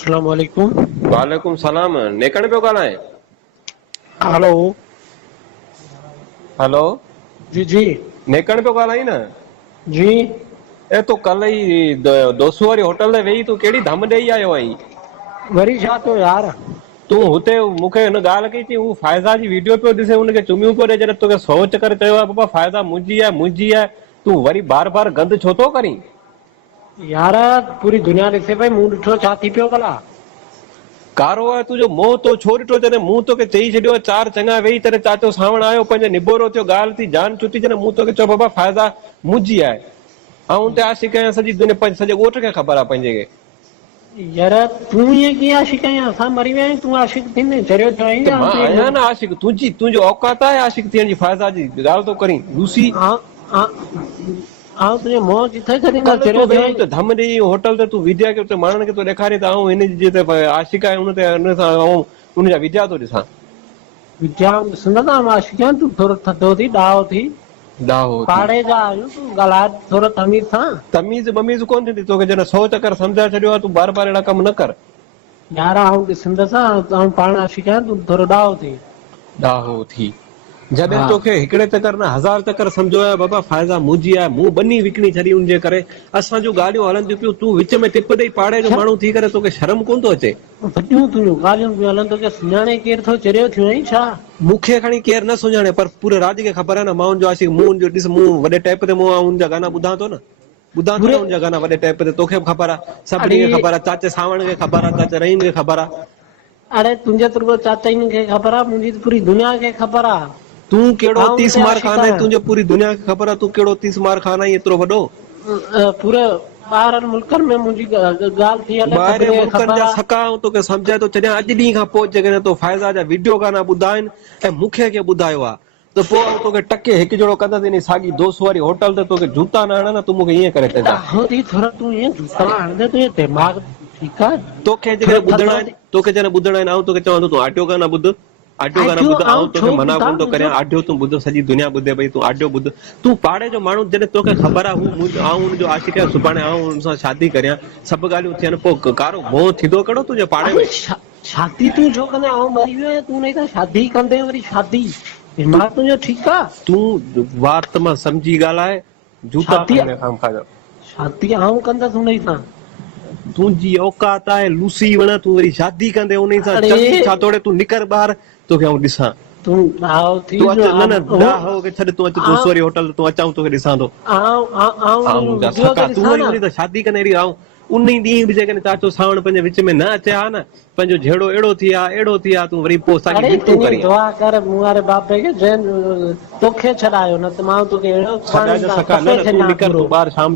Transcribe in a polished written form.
अस्सलाम वालेकुम। वालेकुम सलाम। नेकण पियो ॻाल्हाए? हेलो। हेलो। जी जी। नेकण पियो ॻाल्हाई न? जी। ए तूं कल्ह ई दोस्तू वारी होटल ते वेही तूं कहिड़ी धम ॾेई आयो आहीं? वरी छा थियो यार? तूं हुते मूंखे हिन ॻाल्हि कई थी, हू फ़ाइज़ा जी वीडियो पियो ॾिसे, हुनखे चुमियूं पियो ॾे, जॾहिं तोखे 100 चकर चयो आहे बाबा फ़ाइज़ा मुंहिंजी आहे मुंहिंजी आहे, तूं वरी बार बार गंद छो थो करीं? यार पूरी दुनिया ॾिसे पई, मूं ॾिठो छा थी पियो भला? कारो आहे तुंहिंजो मोह, तो छो ॾिठो? जॾहिं मूं तोखे चई छॾियो आहे, चार चङा वेही तॾहिं चाचो सावण आयो, पंहिंजो निबोरो थियो, ॻाल्हि थी, जान छुटी, जॾहिं मूं तोखे चयो बाबा फ़ाइज़ा मुंहिंजी आहे, ऐं हुते आशिक़ आहियां सॼी दुनिया, सॼे ॻोठ खे ख़बर आहे पंहिंजे खे। यार तूं ईअं कीअं आशिक़ आहीं? असां मरी विया आहियूं, तूं आशिक़ थींदे? चरियो थियो आहीं त या मां तुंहिंजी आहियां न आशिक़, तुंहिंजो औकात आहे आशिक़ थियण जी? फ़ाइज़ा जी ॻाल्हि थो करीं लूसी। तुंहिंजो मोह किथे छॾींदो? कल्ह तूं चरियो थियो वेही आहीं? हुते धम ॾेई होटल ते, तूं विडिया खे माण्हुनि खे तो ॾेखारे त आऊं हिन जी आशिक़ आहे, हुन ते हुन सां हुनजा विडिया थो ॾिसां। विडिया ॾिसंदो न, मां आशिक़ आहियां? तूं थोरो थधो थी, ॾाहो थी, ॾाहो थी पाड़े जा आहियूं, तूं ॻाल्हाए थोरो तमीज़ सां। तमीज़ बमीज़ कोन थींदी तोखे, जॾहिं 100 चकर सम्झाए छॾियो आहे, तूं बार बार अहिड़ा कम न कर। यार आऊं ॾिसंदसि, आऊं पाण आशिक़ आहियां, तूं थोरो ॾाहो थी। ॾाहो थी, जॾहिं हा तोखे हिकिड़े चकर न 1000 चकर सम्झो आहे बाबा फ़ाइज़ा मुंहिंजी आहे, मूं ॿनी विकिणी छॾी हुनजे करे, असां जूं ॻाल्हियूं हलंदियूं पियूं, तूं विच में टिप ॾेई पाड़े जो छा माण्हू थी करे तोखे शर्म कोन थो अचे? वॾियूं तुंहिंजूं ॻाल्हियूं पियूं हलनि, तोखे सुञाणे केरु थो? चरियो थियो आहीं छा? मूंखे खणी केर न सुञाणे, पर पूरे राज्य खे ख़बर आहे न, मां हुनजो आशिक़। मूं हुनजो ॾिस, मूं वॾे टैप ते मूं हुनजा गाना ॿुधां थो न पूरे हुनजा गाना वॾे टैप ते, तोखे बि ख़बर आहे, अरे सभिनी खे ख़बर आहे, चाचे सावण खे ख़बर आहे, चाचे रहीम खे ख़बर आहे। अरे तुंहिंजे त रुॻो चाचाईनि खे ख़बर आहे, मुंहिंजी त पूरी दुनिया खे ख़बर आहे। तूं कहिड़ो आऊं तीस हुनते मार आशिक़ खान आहीं? आहियां। तुंहिंजो पूरी दुनिया खे ख़बर आहे तूं कहिड़ो 30 मार खान आहीं, एतिरो वॾो। पूरे ॿाहिरनि मुल्कनि में मुंहिंजी ॻाल्हि थी हले, ॿाहिरि सभिनी खे मुल्कनि ख़बर जा आहे। सका तोखे सम्झाए थो छॾियां, अॼु ॾींहं खां पोइ जेकॾहिं तो फ़ाइज़ा जा वीडियो गाना ॿुधा आहिनि ऐं मूंखे के ॿुधायो आहे, त पोइ तोखे टके हिकु जहिड़ो कंदसि, इन साॻी दोस्त वारी होटल ते तोखे जूता न हणा न, तूं मूंखे ईअं करे चइजां। ॾाहो थी थोरा, तूं ईअं जूता हणंदे, तुंहिंजो दिमाग़ ठीकु आहे? तोखे थोरो जेकॾहिं ॿुधणा थधो आहिनि, थी। तोखे जॾहिं ॿुधणा आहिनि, आऊं तोखे चवां थो तूं ऑडियो गाना ॿुध, ऑडियो गाना आडियो ॿुध, आऊं आऊं छो तोखे मना ॿुधां? कोन थो मुंहिंजो करियां, ऑडियो तूं ॿुध, सॼी दुनिया ॿुधे पई, तूं ऑडियो ॿुध। तूं पाड़े जो माण्हू, जॾहिं तोखे ख़बर आहे आऊं हुनजो आशिक़ आहियां, सुभाणे आऊं हुन सां शादी करियां, सभु ॻाल्हियूं थियनि, पोइ कारो मोह थींदो कहिड़ो तुंहिंजे पाड़े अरे में? शादी तूं छो कंदे? आऊं मरी वियो आहियां, तूं नहीं त शादी कंदे वरी शादी? दिमाग़ तुंहिंजो ठीकु आहे? तूं वात मां सम्झी ॻाल्हाए, जूता शादी पाईंदे खां जा। शादी आऊं कंदसि हुन सां। तुंहिंजी औकात आहे लूसी वण, तूं वरी शादी कंदे उन सां? अरे चङी छा तोड़े, तूं निकर ॿाहिरि, तोखे आऊं ॾिसां। तूं ॾाहो थी तूं जो अचु, न न आऊं ॾाहो खे छॾ, तूं अचु दोस्त वारी होटल, तूं अचां तोखे ॾिसां थो। हुनजो आऊं जा वीडियो सका, त तूं ॾिसां वरी न। उन सां शादी कंदे अहिड़ी आऊं उन ई ॾींहुं बि जेकॾहिं चाचो सावण पंहिंजे विच में न अचे हा न, पंहिंजो जहिड़ो अहिड़ो थी आहे अहिड़ो थी आहे, तूं वरी पोइ साॻी अरे मिनतूं तुंहिंजी करीं। दुआ कर मूं वारे बाबे खे, जंहिं तोखे छॾायो, न त मां तोखे अहिड़ो छॾाए जो पाणी सका, न कपे न तूं छॾियां निकर, पूरो। तूं ॿाहिरि शाम